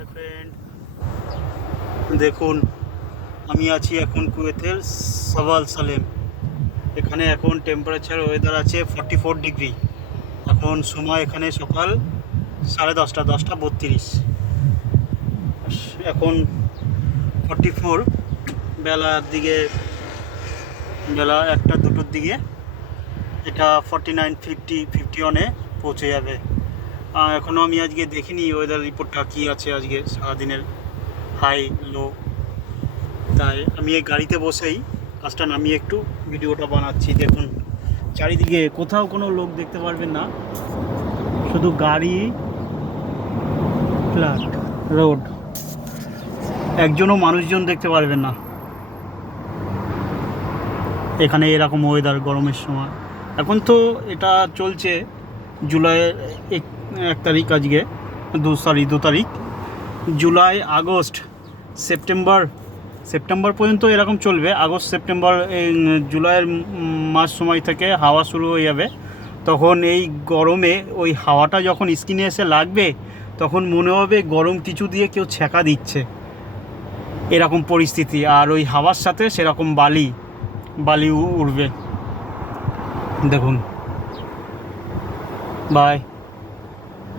Hi friend, দেখুন আমি আছি এখন কুয়েতের সাভাল সালেম। এখানে এখন টেম্পারেচার ওয়েদার আছে 44 ডিগ্রি। এখন সময় এখানে সকাল 10:30 এখন 44, বেলার দিকে বেলা 1টা 2টোর দিকে এটা 49 50 51-এ পৌঁছে যাবে। এখনও আমি আজকে দেখিনি ওয়েদার রিপোর্টটা কী আছে আজকে সারাদিনের হাই লো, তাই আমি এই গাড়িতে বসেই কাজটা নামিয়ে একটু ভিডিওটা বানাচ্ছি। দেখুন চারিদিকে কোথাও কোনো লোক দেখতে পারবেন না, শুধু গাড়ি, ফ্ল্যাট রোড, একজনও মানুষজন দেখতে পারবেন না। এখানে এরকম ওয়েদার গরমের সময়। এখন তো এটা চলছে জুলাইয়ের 1 তারিখ, আজকে 2 তারিখ। জুলাই, আগস্ট, সেপ্টেম্বর পর্যন্ত এরকম চলবে। আগস্ট সেপ্টেম্বর জুলাইয়ের মাস সময় থেকে হাওয়া শুরু হয়ে যাবে। তখন এই গরমে ওই হাওয়াটা যখন স্কিনে এসে লাগবে তখন মনে হবে গরম কিছু দিয়ে কেউ ছ্যাঁকা দিচ্ছে, এরকম পরিস্থিতি। আর ওই হাওয়ার সাথে সেরকম বালি উড়বে। দেখুন, বাই।